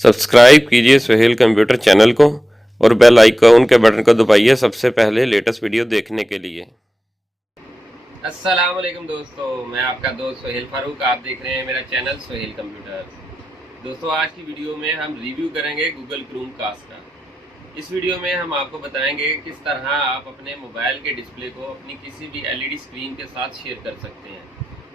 Subscribe कीजिए Sohail computer channel को और बेल आइकॉन के बटन को दबाइए सबसे पहले लेटेस्ट वीडियो देखने के लिए। अस्सलाम वालेकुम दोस्तों, मैं आपका दोस्त सोहेल फारूक। आप देख रहे हैं मेरा चैनल सोहेल कंप्यूटर्स। दोस्तों, आज की वीडियो में हम रिव्यू करेंगे गूगल क्रोम कास्ट का। इस वीडियो में हम आपको बताएंगे किस तरह आप अपने मोबाइल के डिस्प्ले को अपनी किसी भी एलईडी स्क्रीन के साथ शेयर कर सकते हैं।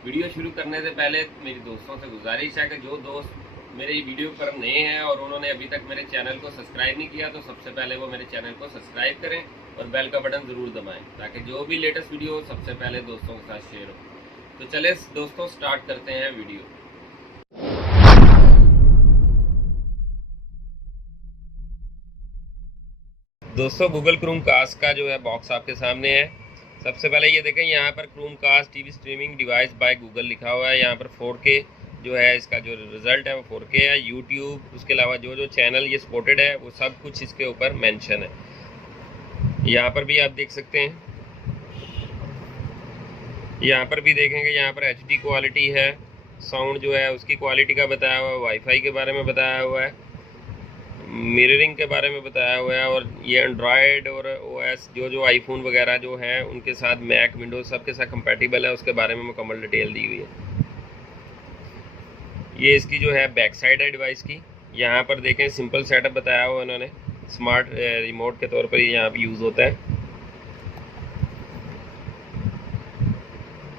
वीडियो शुरू करने से पहले मेरी दोस्तों से गुजारिश है कि जो दोस्त मेरे वीडियो पर नए हैं और उन्होंने अभी तक मेरे चैनल को सब्सक्राइब नहीं किया तो सबसे पहले वो मेरे चैनल को सब्सक्राइब करें और बेल का बटन ज़रूर दबाएं ताकि जो भी लेटेस्ट वीडियो हो सबसे पहले दोस्तों के साथ शेयर हो। तो चले दोस्तों, स्टार्ट करते हैं वीडियो। दोस्तों, गूगल क्रोम कास्ट का जो है बॉक्स आपके सामने है। सबसे पहले ये देखें, यहाँ पर Chromecast TV streaming device by Google लिखा हुआ है। यहाँ पर 4K जो है इसका जो रिज़ल्ट है वो 4K है। यूट्यूब, उसके अलावा जो जो चैनल ये सपोर्टेड है वो सब कुछ इसके ऊपर मेंशन है। यहाँ पर भी आप देख सकते हैं, यहाँ पर भी देखेंगे, यहाँ पर HD क्वालिटी है। साउंड जो है उसकी क्वालिटी का बताया हुआ है, वाईफाई के बारे में बताया हुआ है, मिररिंग के बारे में बताया हुआ है। और ये एंड्रॉयड और OS जो जो आईफोन वगैरह जो है उनके साथ, मैक, विंडोज सबके साथ कंपैटिबल है, उसके बारे में मुकम्मल डिटेल दी हुई है। ये इसकी जो है बैक साइड है डिवाइस की। यहाँ पर देखें, सिंपल सेटअप बताया हुआ उन्होंने, स्मार्ट रिमोट के तौर पर ये यहाँ पर यूज़ होता है।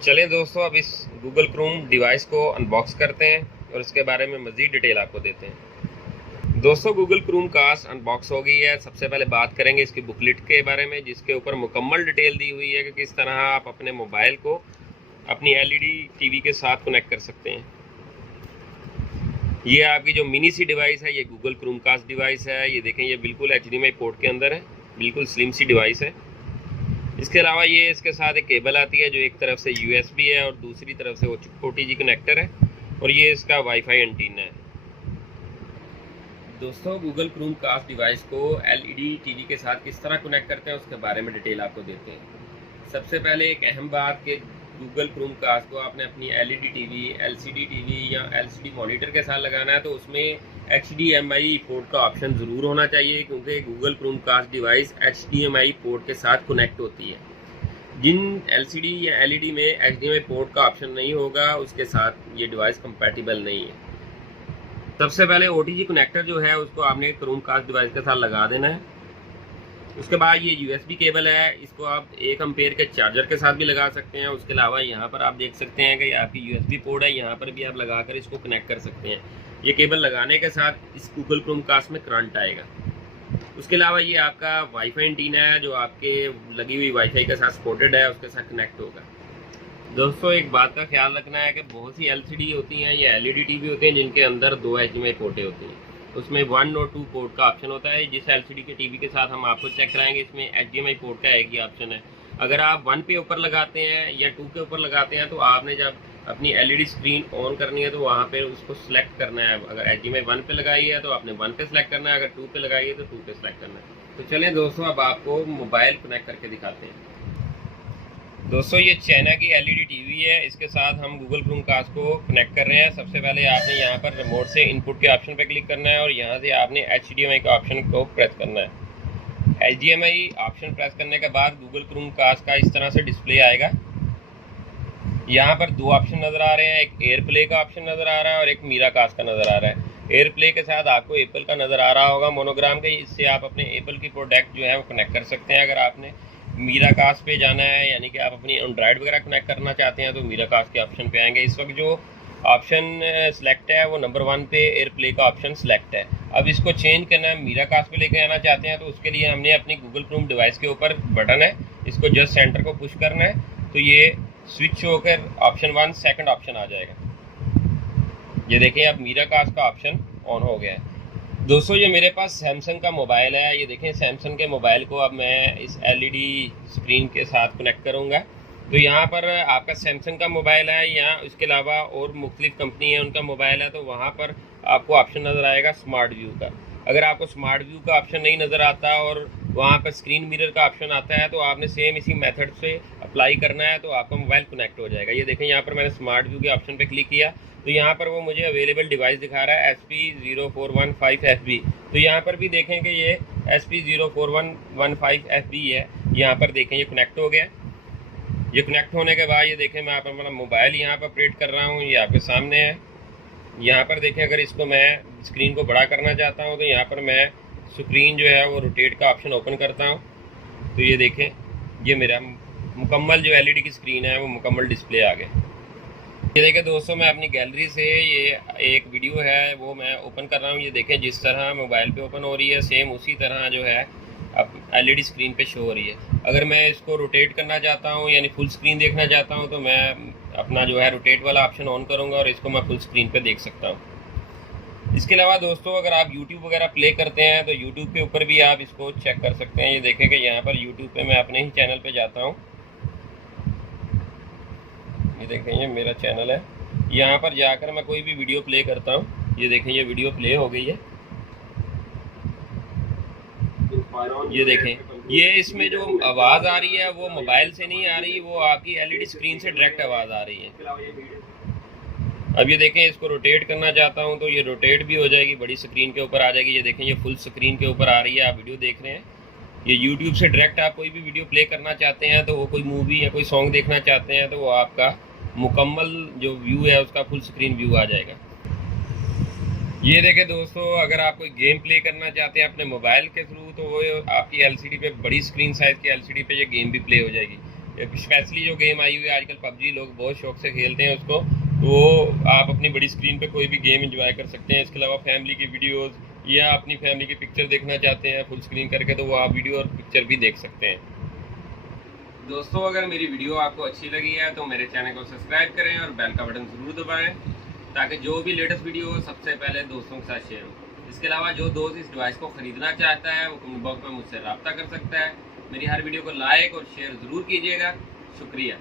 चलें दोस्तों, अब इस गूगल क्रोम डिवाइस को अनबॉक्स करते हैं और इसके बारे में मज़ीद डिटेल आपको देते हैं। दोस्तों, गूगल क्रोम कास्ट अनबॉक्स हो गई है। सबसे पहले बात करेंगे इसकी बुकलेट के बारे में, जिसके ऊपर मुकम्मल डिटेल दी हुई है कि किस तरह आप अपने मोबाइल को अपनी LED टीवी के साथ कनेक्ट कर सकते हैं। ये आपकी जो मिनी सी डिवाइस है, ये गूगल क्रोम कास्ट डिवाइस है। ये देखें, ये बिल्कुल HDMI पोर्ट के अंदर है, बिल्कुल स्लिम सी डिवाइस है। इसके अलावा ये इसके साथ एक केबल आती है जो एक तरफ से USB है और दूसरी तरफ से वो OTG कनेक्टर है, और ये इसका वाईफाई एंटीना है। दोस्तों, गूगल क्रोम कास्ट डिवाइस को LED टीवी के साथ किस तरह कनेक्ट करते हैं उसके बारे में डिटेल आपको देते हैं। सबसे पहले एक अहम बात कि गूगल क्रोम कास्ट को आपने अपनी LED टीवी, LCD टीवी या LCD मॉनिटर के साथ लगाना है तो उसमें HDMI पोर्ट का ऑप्शन ज़रूर होना चाहिए, क्योंकि Google Chromecast device HDMI port के साथ कनेक्ट होती है। जिन LCD या LED में HDMI पोर्ट का ऑप्शन नहीं होगा उसके साथ ये डिवाइस कंपैटिबल नहीं है। सबसे पहले OTG कनेक्टर जो है उसको आपने क्रोम कास्ट डिवाइस के साथ लगा देना है। उसके बाद ये USB केबल है, इसको आप 1 एम्पेयर के चार्जर के साथ भी लगा सकते हैं। उसके अलावा यहाँ पर आप देख सकते हैं कि आपकी USB पोर्ट है, यहाँ पर भी आप लगाकर इसको कनेक्ट कर सकते हैं। ये केबल लगाने के साथ इस गूगल क्रोम कास्ट में करंट आएगा। उसके अलावा ये आपका वाईफाई एंटीना है जो आपके लगी हुई वाईफाई के साथ सपोर्टेड है, उसके साथ कनेक्ट होगा। दोस्तों, एक बात का ख्याल रखना है कि बहुत सी LCD होती हैं या LED टीवी होते हैं जिनके अंदर 2 HDMI पोर्टें होती हैं। उसमें 1 और 2 पोर्ट का ऑप्शन होता है। जिस LCD के टीवी के साथ हम आपको चेक कराएंगे इसमें HDMI पोर्ट का एक ही ऑप्शन है। अगर आप 1 पे ऊपर लगाते हैं या 2 के ऊपर लगाते हैं तो आपने जब अपनी LED स्क्रीन ऑन करनी है तो वहाँ पे उसको सिलेक्ट करना है। अगर HDMI 1 पे लगाई है तो आपने 1 पे सिलेक्ट करना है, अगर 2 पे लगाई है तो 2 पे सिलेक्ट करना है। तो चलें दोस्तों, अब आपको मोबाइल कनेक्ट करके दिखाते हैं। दोस्तों, ये चाइना की LED टीवी है, इसके साथ हम गूगल क्रोम कास्ट को कनेक्ट कर रहे हैं। सबसे पहले आपने यहाँ पर रिमोट से इनपुट के ऑप्शन पर क्लिक करना है और यहाँ से आपने HDMI के ऑप्शन को प्रेस करना है। HDMI ऑप्शन प्रेस करने के बाद गूगल क्रोम कास्ट का इस तरह से डिस्प्ले आएगा। यहाँ पर 2 ऑप्शन नज़र आ रहे हैं, एक एयर प्ले का ऑप्शन नज़र आ रहा है और एक मीरा कास्ट का नज़र आ रहा है। एयर प्ले के साथ आपको एप्पल का नज़र आ रहा होगा मोनोग्राम के, इससे आप अपने एप्पल की प्रोडक्ट जो है वो कनेक्ट कर सकते हैं। अगर आपने मीरा कास्ट पे जाना है, यानी कि आप अपनी एंड्रॉयड वगैरह कनेक्ट करना चाहते हैं, तो मीरा कास्ट के ऑप्शन पे आएंगे। इस वक्त जो ऑप्शन सेलेक्ट है वो नंबर 1 पे एयर प्ले का ऑप्शन सेलेक्ट है। अब इसको चेंज करना है, मीरा कास्ट पे लेके आना चाहते हैं तो उसके लिए हमने अपनी गूगल क्रोम डिवाइस के ऊपर बटन है, इसको जस्ट सेंटर को पुश करना है तो ये स्विच होकर ऑप्शन 1 सेकंड ऑप्शन आ जाएगा। ये देखें, अब मीरा कास्ट का ऑप्शन ऑन हो गया है। दोस्तों, ये मेरे पास सैमसंग का मोबाइल है। ये देखें, सैमसंग के मोबाइल को अब मैं इस LED स्क्रीन के साथ कनेक्ट करूंगा। तो यहाँ पर आपका सैमसंग का मोबाइल है या इसके अलावा और मुख्तलिफ कंपनी है उनका मोबाइल है, तो वहाँ पर आपको ऑप्शन नज़र आएगा स्मार्ट व्यू का। अगर आपको स्मार्ट व्यू का ऑप्शन नहीं नज़र आता और वहाँ पर स्क्रीन मिरर का ऑप्शन आता है, तो आपने सेम इसी मेथड से अप्लाई करना है तो आपका मोबाइल कनेक्ट हो जाएगा। ये देखें यहाँ पर मैंने स्मार्ट व्यू के ऑप्शन पे क्लिक किया तो यहाँ पर वो मुझे अवेलेबल डिवाइस दिखा रहा है SP0415FB। तो यहाँ पर भी देखें कि ये SP0415FB है। यहाँ पर देखें ये कनेक्ट हो गया। ये कनेक्ट होने के बाद ये देखें मैं आप अपना मोबाइल यहाँ पर ऑपरेट कर रहा हूँ, ये आपके सामने है। यहाँ पर देखें अगर इसको मैं स्क्रीन को बड़ा करना चाहता हूँ तो यहाँ पर मैं स्क्रीन जो है वो रोटेट का ऑप्शन ओपन करता हूँ। तो ये देखें ये मेरा मुकम्मल जो LED की स्क्रीन है वो मुकम्मल डिस्प्ले आ गया। ये देखें दोस्तों, मैं अपनी गैलरी से ये एक वीडियो है वो मैं ओपन कर रहा हूँ। ये देखें जिस तरह मोबाइल पे ओपन हो रही है सेम उसी तरह जो है अब LED स्क्रीन पे शो हो रही है। अगर मैं इसको रोटेट करना चाहता हूँ यानी फुल स्क्रीन देखना चाहता हूँ तो मैं अपना जो है रोटेट वाला ऑप्शन ऑन करूँगा और इसको मैं फुल स्क्रीन पे देख सकता हूँ। इसके अलावा दोस्तों अगर आप YouTube वगैरह प्ले करते हैं तो YouTube के ऊपर भी आप इसको चेक कर सकते हैं। ये देखें कि यहाँ पर YouTube पे मैं अपने ही चैनल पे जाता हूँ। ये देखें ये मेरा चैनल है। यहाँ पर जाकर मैं कोई भी वीडियो प्ले करता हूँ। ये देखें ये वीडियो प्ले हो गई है। ये देखें ये इसमें जो आवाज़ आ रही है वो मोबाइल से नहीं आ रही, वो आपकी LED स्क्रीन से डायरेक्ट आवाज़ आ रही है। अब ये देखें इसको रोटेट करना चाहता हूँ तो ये रोटेट भी हो जाएगी, बड़ी स्क्रीन के ऊपर आ जाएगी। ये देखें ये फुल स्क्रीन के ऊपर आ रही है, आप वीडियो देख रहे हैं। ये YouTube से डायरेक्ट आप कोई भी वीडियो प्ले करना चाहते हैं तो वो कोई मूवी या कोई सॉन्ग देखना चाहते हैं तो वो आपका मुकम्मल जो व्यू है उसका फुल स्क्रीन व्यू आ जाएगा। ये देखें दोस्तों, अगर आप कोई गेम प्ले करना चाहते हैं अपने मोबाइल के थ्रू तो वो आपकी LCD पे बड़ी स्क्रीन साइज़ की LCD पे ये गेम भी प्ले हो जाएगी। स्पेशली जो गेम आई हुई है आजकल PUBG लोग बहुत शौक से खेलते हैं उसको, तो आप अपनी बड़ी स्क्रीन पे कोई भी गेम एंजॉय कर सकते हैं। इसके अलावा फैमिली की वीडियोस या अपनी फैमिली की पिक्चर देखना चाहते हैं फुल स्क्रीन करके तो वो आप वीडियो और पिक्चर भी देख सकते हैं। दोस्तों अगर मेरी वीडियो आपको अच्छी लगी है तो मेरे चैनल को सब्सक्राइब करें और बेल का बटन ज़रूर दबाएं ताकि जो भी लेटेस्ट वीडियो हो सबसे पहले दोस्तों के साथ शेयर हो। इसके अलावा जो दोस्त इस डिवाइस को ख़रीदना चाहता है वो कमेंट बॉक्स में मुझसे रब्ता कर सकता है। मेरी हर वीडियो को लाइक और शेयर ज़रूर कीजिएगा। शुक्रिया।